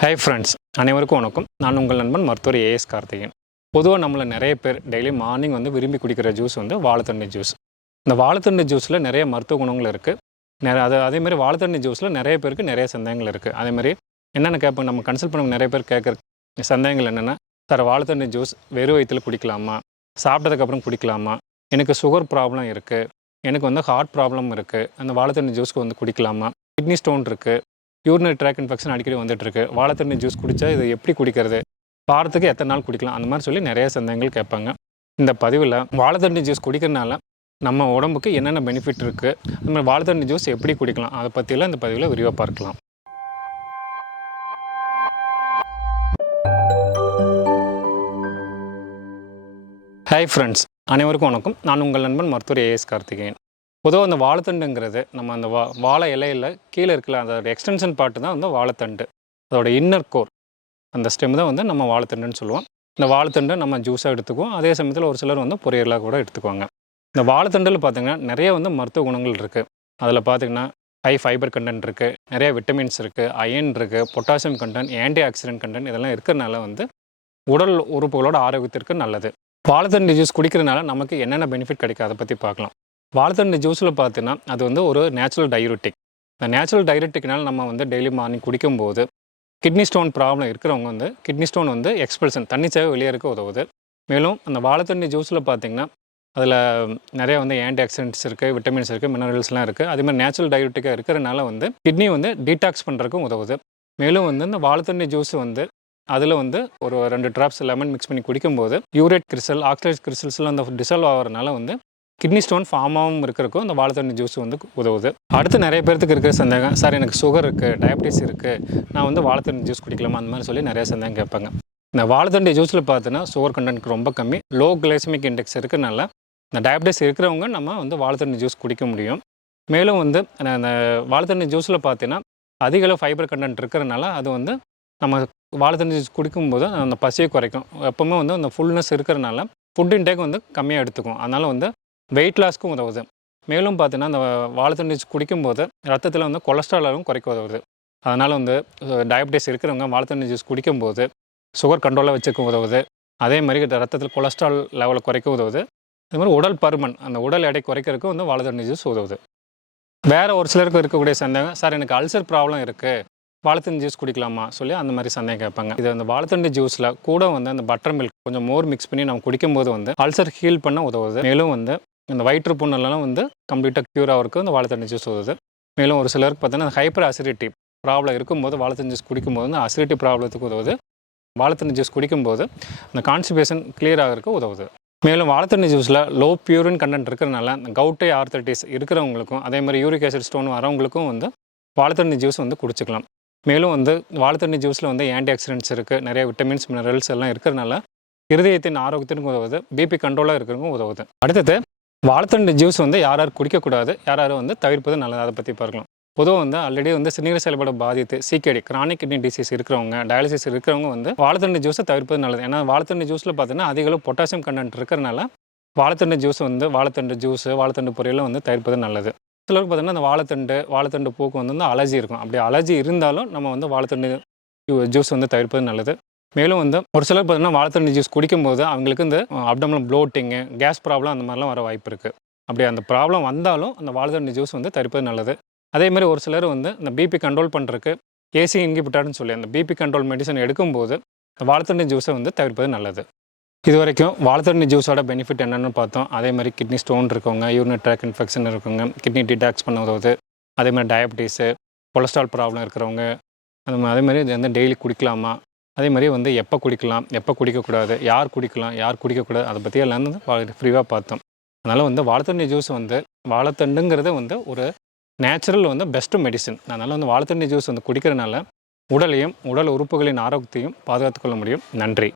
Hi friends, அனைவருக்கும் வணக்கம். நான் உங்கள் நண்பன் மருத்துவர் ஏஎஸ் கார்த்திகேயன். பொதுவாக நம்மள நிறைய பேர் டெய்லி மார்னிங் விரும்பி குடிக்கிற ஜூஸ் வாழைத்தண்டு ஜூஸ். இந்த வாழைத்தண்டு ஜூஸில் நிறைய மருத்துவ குணங்கள் இருக்குது. அதேமாதிரி வாழைத்தண்டு ஜூஸில் நிறைய பேருக்கு நிறைய சந்தேகங்கள் இருக்குது. அதேமாதிரி என்னென்ன கேட்பாங்க, நம்ம கன்சல்ட் பண்ண நிறைய பேர் கேட்குற சந்தேகங்கள் என்னென்னா, சார் வாழைத்தண்டு ஜூஸ் வெறும் வயிற்றில் குடிக்கலாமா, சாப்பிட்டதுக்கப்புறம் குடிக்கலாமா, எனக்கு சுகர் ப்ராப்ளம் இருக்குது, எனக்கு ஹார்ட் ப்ராப்ளம் இருக்குது, அந்த வாழைத்தண்டு ஜூஸ்க்கு குடிக்கலாமா, கிட்னி ஸ்டோன் இருக்குது, யூரினரி ட்ராக் இன்ஃபெக்ஷன் அடிக்கடி வந்துட்டுருக்கு, வாழைத்தண்டு ஜூஸ் குடித்தா இது எப்படி குடிக்கிறது, வாரத்துக்கு எத்தனை நாள் குடிக்கலாம், அந்த மாதிரி சொல்லி நிறைய சந்தேகங்கள் கேட்பாங்க. இந்த பதிவில் வாழைத்தண்டு ஜூஸ் குடிக்கிறதுனால நம்ம உடம்புக்கு என்னென்ன பெனிஃபிட் இருக்குது, அந்த மாதிரி வாழைத்தண்டு ஜூஸ் எப்படி குடிக்கலாம், அதை பற்றியெல்லாம் இந்த பதிவில் விரிவாக பார்க்கலாம். ஹாய் ஃப்ரெண்ட்ஸ், அனைவருக்கும் வணக்கம். நான் உங்கள் நண்பன் மருத்துவர் ஏஎஸ் கார்த்திகேயன். பொதுவாக அந்த வாழைத்தண்டுங்கிறது நம்ம அந்த வாழை இலையில் கீழே இருக்கல அதோட எக்ஸ்டென்ஷன் பார்ட்டு தான் வாழைத்தண்டு. அதோட இன்னர் கோர் அந்த ஸ்டெம் தான் நம்ம வாழைத்தண்டுன்னு சொல்லுவோம். இந்த வாழைத்தண்டு நம்ம ஜூஸாக எடுத்துக்குவோம். அதே சமயத்தில் ஒரு சிலர் பொரியலாக கூட எடுத்துக்குவாங்க. இந்த வாழைத்தண்டில் பார்த்திங்கன்னா நிறைய மருத்துவ குணங்கள் இருக்குது. அதில் பார்த்திங்கன்னா ஹை ஃபைபர் கண்டென்ட் இருக்குது, நிறைய விட்டமின்ஸ் இருக்குது, அயன் இருக்குது, potassium content, anti accident content இதெல்லாம் இருக்கிறனால உடல் உறுப்புகளோட ஆரோக்கியத்திற்கு நல்லது. வாழைத்தண்டு ஜூஸ் குடிக்கிறதுனால நமக்கு என்னென்ன பெனிஃபிட் கிடைக்கும் அதை பற்றி பார்க்கலாம். வாழைத்தண்டு ஜூஸில் பார்த்தீங்கன்னா அது ஒரு நேச்சுரல் டையூரிட்டிக். இந்த நேச்சுரல் டையூரிட்டிக்னால நம்ம டெய்லி மார்னிங் குடிக்கும்போது கிட்னி ஸ்டோன் ப்ராப்ளம் இருக்கிறவங்க கிட்னி ஸ்டோன் எக்ஸ்பல்ஷன் தன்னிச்சையாக வெளியே இருக்க உதவுது. மேலும் அந்த வாழைத்தண்டு ஜூஸில் பார்த்திங்கன்னா அதில் நிறைய ஆன்டி ஆக்சிடென்ட்ஸ் இருக்குது, விட்டமின்ஸ் இருக்குது, மினரல்ஸ்லாம் இருக்குது. அதேமாதிரி நேச்சுரல் டையூரிட்டிக்காக இருக்கிறனால கிட்னி டீடாக்ஸ் பண்ணுறதுக்கும் உதவுது. மேலும் இந்த வாழைத்தண்டு ஜூஸ் அதில் ஒரு 2 ட்ராப்ஸ் லெமன் மிக்ஸ் பண்ணி குடிக்கும்போது யூரேட் கிறிஸ்டல், ஆக்சைடு கிறிஸ்டல்ஸ்லாம் டிசால்வ் ஆகிறதுனால கிட்னி ஸ்டோன் ஃபார்ம் ஆகாமல் இருக்கிறக்கும் இந்த வாழைத்தண்டு ஜூஸ் உதவுது. அடுத்து நிறைய பேர்த்துக்கு இருக்கிற சந்தேகம், சார் எனக்கு சுகர் இருக்குது, டயபிட்டிஸ் இருக்குது, நான் வாழைத்தண்டு ஜூஸ் குடிக்கலாமா, அந்த மாதிரி சொல்லி நிறைய சந்தேகம் கேட்பாங்க. இந்த வாழைத்தண்டு ஜூஸில் பார்த்தீங்கன்னா சுகர் கண்டென்ட் ரொம்ப கம்மி, லோ கிளைசமிக் இண்டெக்ஸ் இருக்கிறனால இந்த டயபிட்டிஸ் இருக்கிறவங்க நம்ம வாழைத்தண்டு ஜூஸ் குடிக்க முடியும். மேலும் அந்த வாழைத்தண்டு ஜூஸில் பார்த்தீங்கன்னா அதிக அளவு ஃபைபர் கண்டென்ட் இருக்கிறனால அது நம்ம வாழைத்தண்டு ஜூஸ் குடிக்கும்போது அந்த பசியை குறைக்கும். எப்போவுமே அந்த ஃபுல்னஸ் இருக்கிறனால ஃபுட் இன்டேக் கம்மியாக எடுத்துக்கும். அதனால் வெயிட் லாஸ்க்கும் உதவுது. மேலும் பார்த்தீங்கன்னா அந்த வாழைத்தண்டு ஜூஸ் குடிக்கும்போது ரத்தத்தில் கொலஸ்ட்ரால் அளவும் குறைக்க உதவுது. அதனால் டயபிட்டிஸ் இருக்கிறவங்க வாழைத்தண்டு ஜூஸ் குடிக்கும்போது சுகர் கண்ட்ரோலாக வச்சுக்க உதவுது. அதே மாதிரி ரத்தத்தில் கொலஸ்ட்ரால் லெவலை குறைக்க உதவுது. அது மாதிரி உடல் பருமன், அந்த உடல் எடை குறைக்கிறதுக்கு வாழைத்தண்டு ஜூஸ் உதவுது. வேறு ஒரு சிலருக்கு இருக்கக்கூடிய சந்தேகம், சார் எனக்கு அல்சர் ப்ராப்ளம் இருக்குது, வாழைத்தண்டு ஜூஸ் குடிக்கலாமா சொல்லி அந்த மாதிரி சந்தேகம் கேட்பாங்க. இது அந்த வாழைத்தண்டு ஜூஸில் கூட அந்த பட்டர் மில்க் கொஞ்சம் மோர் மிக்ஸ் பண்ணி நம்ம குடிக்கும்போது அல்சர் ஹீல் பண்ண உதவுது. மேலும் இந்த வயிற்று புண்ணெல்லாம் கம்ப்ளீட்டாக க்யூர் ஆகிறதுக்கு இந்த வாழைத்தண்டு ஜூஸ் உதவுது. மேலும் ஒரு சிலருக்கு பார்த்தீங்கன்னா ஹைப்பர் அசிடிட்டி ப்ராப்ளம் இருக்கும்போது வாழைத்தண்டு ஜூஸ் குடிக்கும்போது அசிடிட்டி ப்ராப்ளத்துக்கு உதவுது. வாழைத்தண்டு ஜூஸ் குடிக்கும்போது அந்த கான்ஸ்டிபேஷன் கிளியர் ஆகிறதுக்கு உதவுது. மேலும் வாழைத்தண்டு ஜூஸில் லோ பியூரின் கண்டென்ட் இருக்கிறனால இந்த கவுட்டை ஆர்த்தரைட்டிஸ் இருக்கிறவங்களுக்கும் அதே மாதிரி யூரிக் ஆசிட் ஸ்டோன் வரவங்களுக்கும் வாழைத்தண்டு ஜூஸ் குடிச்சிக்கலாம். மேலும் வாழைத்தண்டு ஜூஸில் ஆன்டி ஆக்சிடென்ட்ஸ் இருக்குது, நிறைய விட்டமின்ஸ், மினரல்ஸ் எல்லாம் இருக்கிறனால இருதயத்தின் ஆரோக்கியத்திற்கும் உதவுது, பிபி கண்ட்ரோலாக இருக்கிறதுக்கும் உதவுது. அடுத்தது வாழைத்தண்டு ஜூஸ் யார் யார் குடிக்கக்கூடாது, யார் யார் தவிர்ப்பது நல்லது, அதை பற்றி பார்க்கலாம். பொதுவாக ஆல்ரெடி சிறுநீரக செயல்பாடு பாதித்து சிகேடி கிரானிக் கிட்னி டிசீஸ் இருக்கிறவங்க, டயாலிசிஸ் இருக்கிறவங்க வாழைத்தண்டு ஜூஸை தவிர்ப்பது நல்லது. ஏன்னா வாழைத்தண்டு ஜூஸில் பார்த்தீங்கன்னா அதிக அளவு பொட்டாசியம் கண்டென்ட் இருக்கிறனால வாழைத்தண்டு ஜூஸ் வாழைத்தண்டு ஜூஸ், வாழைத்தண்டு பொரியலும் தவிர்ப்பது நல்லது. சிலருக்கு பார்த்தீங்கன்னா அந்த வாழைத்தண்டு பூக்கு அலர்ஜி இருக்கும். அப்படி அலர்ஜி இருந்தாலும் நம்ம வாழைத்தண்டு ஜூஸ் தவிர்ப்பது நல்லது. மேலும் ஒரு சிலர் பார்த்தீங்கன்னா வாழைத்தண்டு ஜூஸ் குடிக்கும்போது அவங்களுக்கு அப்டமினல் ப்ளோட்டிங்கு, கேஸ் ப்ராப்ளம் அந்த மாதிரிலாம் வர வாய்ப்பு இருக்குது. அப்படி அந்த ப்ராப்ளம் வந்தாலும் அந்த வாழைத்தண்டு ஜூஸ் தவிர்ப்பது நல்லது. அதேமாதிரி ஒரு சிலர் இந்த பிபி கண்ட்ரோல் பண்ணுறதுக்கு ஏசி இன்ஹிபிட்டார்னு சொல்லி அந்த பிபி கண்ட்ரோல் மெடிசன் எடுக்கும்போது வாழைத்தண்டு ஜூஸை தவிர்ப்பது நல்லது. இது வரைக்கும் வாழைத்தண்டு ஜூஸோட பெனிஃபிட் என்னென்னு பார்த்தோம். அதே மாதிரி கிட்னி ஸ்டோன் இருக்கவங்க, யூரினரி ட்ராக் இன்ஃபெக்ஷன் இருக்கவங்க, கிட்னி டிடாக்ஸ் பண்ண உதவுது. அதேமாதிரி டயபிட்டிஸு, கொலஸ்ட்ரால் ப்ராப்ளம் இருக்கிறவங்க, அதேமாதிரி டெய்லி குடிக்கலாமா, அதே மாதிரி எப்போ குடிக்கலாம், எப்போ குடிக்கக்கூடாது, யார் குடிக்கலாம், யார் குடிக்கக்கூடாது, அதை பற்றி எல்லாம் ஃப்ரீவாக பார்த்தோம். அதனால் வாழைத்தண்டு ஜூஸ் வாழைத்தண்டுங்கிறது ஒரு நேச்சுரல் பெஸ்ட்டு மெடிசன். அதனால் வாழைத்தண்டு ஜூஸ் குடிக்கிறதுனால உடலையும் உடல் உறுப்புகளின் ஆரோக்கியத்தையும் பாதுகாத்துக்கொள்ள முடியும். நன்றி.